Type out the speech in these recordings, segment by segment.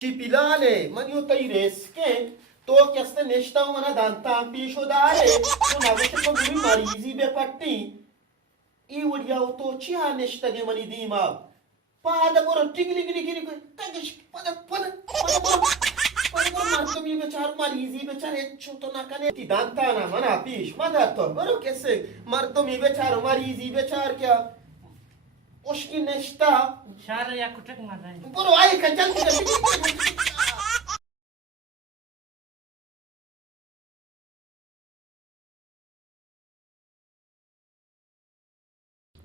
Cipilale, man io tai resche, to che sta nesta una danta piscio dare, non avete come lui marisi be patti. I would yao to chia nesta de mani dima. Pada boro tigli gli gli tagish pada marto mi becar marisi becar choto na kane ti danta na mana pish mada to boro कैसे marto mi becar marisi becar क्या उसकी नेस्टा शार या कुटक मार रहा है बरो आए का जल्दी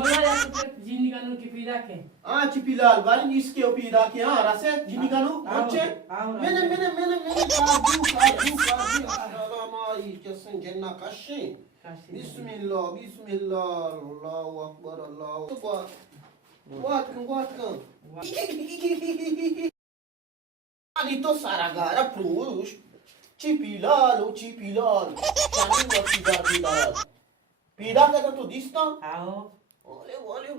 मोला या कुटक जिंदगी कानून की पीड़ा के ah cipilal bali niske o pida ke ah raset jini kanu oche mene kadu salamai kesin cenna kashi bismillah bismillah allahu akbar allahu akbar guatkan ali to saragara prush cipilal o cipilal chani pida pida ka to dista आओ Olha.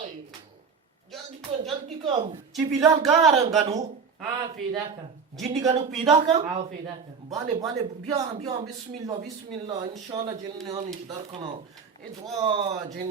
Ai. Jaldi kam. Cipilal garang kanu. हाँ पीड़ा का Jinni kanu pida ka? आओ पीड़ा का Bale. Biar. Bismillah. Inshallah jinnan ish darkana. Dua jin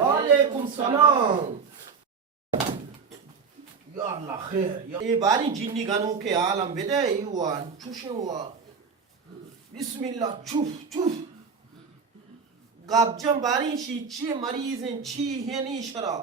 Waalaikum salam. Ya Allah khair. E bari jinni kanu ke alam bede yuwa. Chushuwa. Bismillah. Chuf. Gabjam bari shi chi marizin chi heni shara.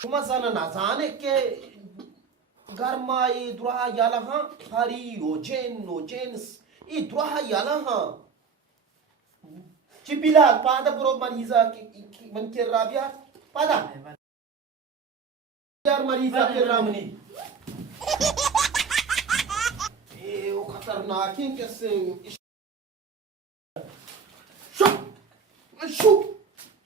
Shuma sana nazane ke garma dura yala ha hari o jens i dura yala ha Cipila pada bro mariza ki man ke rabia pada yar mariza ke ramni e o khatarnak है कैसे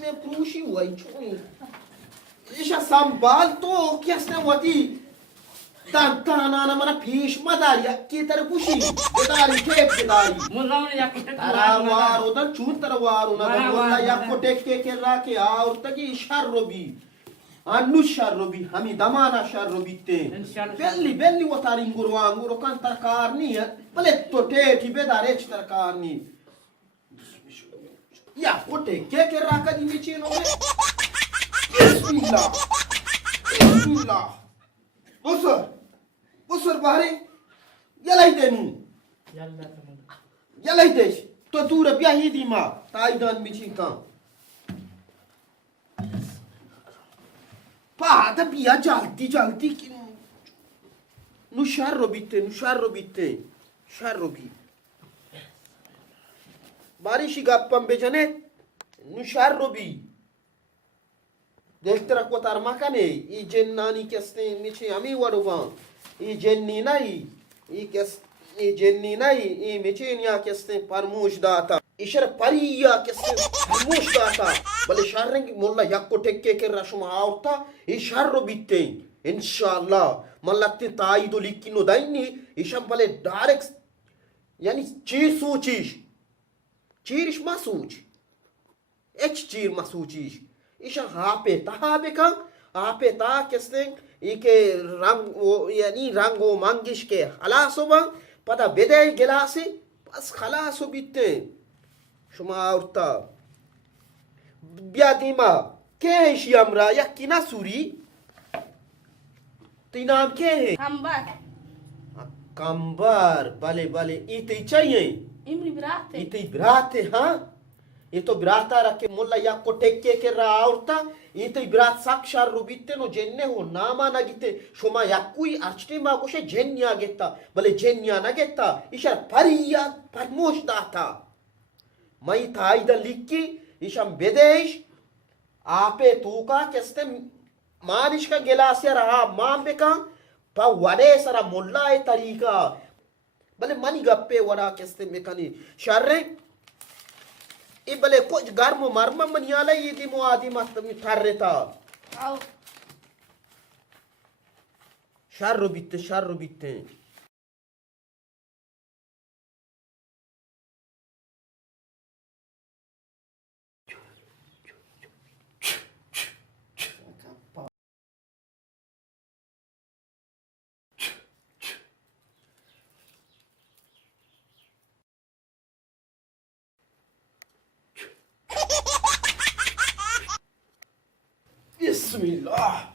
me prushi wai chuni isha sambal to kiasne wati tantana na mana fish madaria ki tar pushi bedari bedari मोला ने या Kutak tarawar udan chun tarawar una bolla yakko tekke ke rake aur tagi sharrobi annu sharrobi hami damana sharrobitte इंशाल्लाह belli watari nguro kan tarkarni paletto teti bedare ci tarkarni ya kote ke raka di vicino me bismillah bosor bahare yalai denu Yalla तुम yalai desh to dura biahi di ma taidan michinkan Pada via jalti che nu sharrobitte sharrobi barishi gappam bejane nu sharrobi dektra kotar makane I jennani keste michi ami waruva I jenni nai I michi nya keste parmush data ishar pariya keste parmush data bale sharrengi molla yakko tekke ke rashuma aurta I sharrobitte inshallah mallatti taido likkino daini isham bale direct yani chirish masuch chir masuchish isha hape ta kesten ike rango mangish ke halasoba pada bedai gelasi bas khalaso bitte shuma aurta biadima ke shiamra yakina suri नाम क्या है कंबर bale ite चाहिए इमरी बरात ite brate ha Ito birata rake mulla yakko tekke kerra aurta ito birat sakshar rubitte no jenne ho nama nagite shoma yakkui archte ma goshe jenya getta bale jenya nagetta ishar pariya parmosh data mai taida likki isham bedesh ape tuka keste manishka gelase raha mambeka pa wade sara mulla e tarika bale mani gappe wada keste mekani sharre ibale ko garmo marma maniala yidi mo adi matami tarreta आओ sharro bitte Bismillah.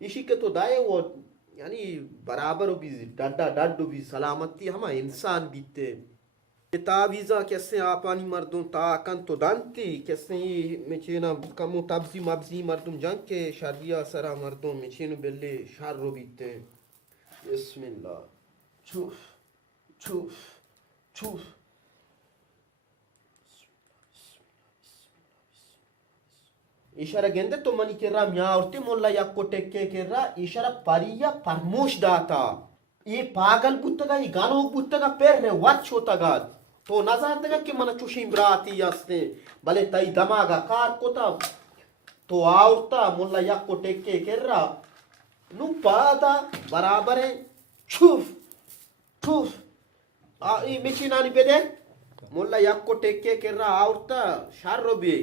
इसी के तो दाए वो यानी बराबर भी डाडा डाडो भी सलामती हम इंसान बीते तावीजा कैसे आपानी मर्दों ताकन तो दांती कैसे मेचेना कमो तब्जी मब्जी मर्दों जंग के शादिया सरा मर्दों मेचेनो बेले शारो बीते बिस्मिल्लाह चुफ चुफ चुफ इशारा गेंदे तो मनी केरा म्या औरते मोल्ला याक्को टेक्के केरा इशारा परिया परमोश दाता ये पागल बुत्तगा ये गानो बुत्तगा पेर ने वच होतागा तो नजर देगा कि मन चुशिम राती यास्ते भले तई दमागा कार कोता तो औरता मोल्ला याक्को टेक्के केरा नु पादा बराबर है छुफ छुफ आ ये मिचिनानी बेदे मोल्ला याक्को टेक्के केरा औरता शारो बे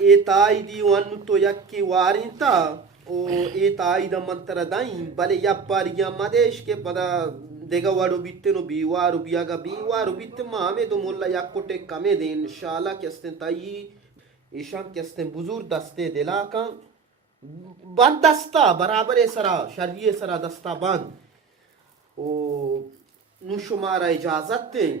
e taidi wanu to yakki warinta o e taida mantara dain bale yappari yamadesh ke pada dega waru bitteno biwaru biaga biwaru bittma ame do molla yakkote kame de inshallah kesten tai ishan kesten buzur daste delaka ban dasta barabar sara shariye sara dasta ban o nu shumara ijazat te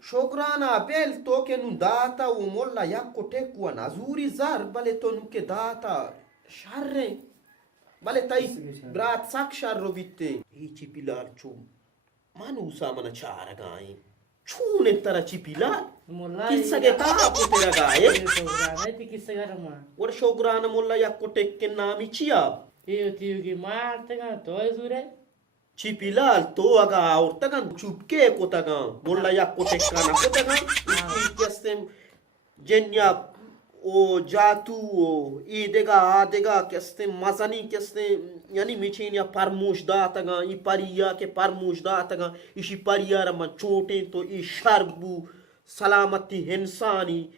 Shokrana bel toke nu data u molla yakko tekwa nazuri zar bale to nuke data sharre bale tai brat sak sharro bitte i cipilar chu manu samana chara gai chune tara cipilar Mulla kissa ge ta ko tera gaye नहीं थी किससे घर में or shokrana molla yakko tekke nami chia ये की मारते का तो है Cipilal to aga aurtagan chupke kotaga molla yakko tekkana kotaga kestem jenya o jatu o idega adega kestem mazani kestem yani michinia parmush dataga I pariya ke parmush dataga ishi pariyara ma chote to I sharbu salamati hensani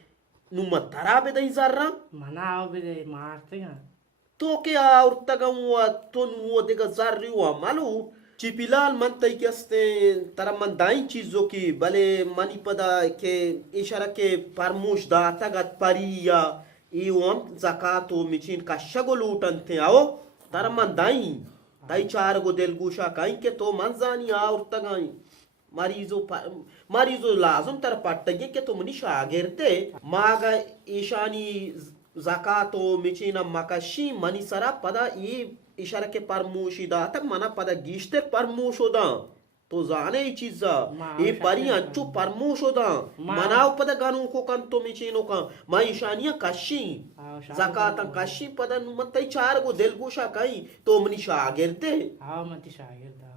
numa tarabe da izarra मनाओ भी दे मारते का to ke aurtaga wa tonu dega zarri wa malu Cipilal mantai keste taraman dain चीजों की भले money पदा के इशारा के परमुश दाता गत परिया इवम जकातो मिचिन का शगोलूटन थे आओ तराman dain दाई चार गो देलगुशा काई के तो मंजानी और तगाई marizo lazum tar pattage ke to muni shagerte maga ishani zakato michina makashi mani sara pada I इशारा के परमोशिदा तक मना पदा गिश्ते परमोशोदा तो जाने ही चीज़ा ये परी अंचु परमोशोदा मनाओ पदा गानों को कन तो मिचीनो का माँ ईशानिया काशी ज़काता काशी पदा नुमत्ताई चार गो दिलगोशा काई तो मनी शागिरते हाँ मती शागिरदा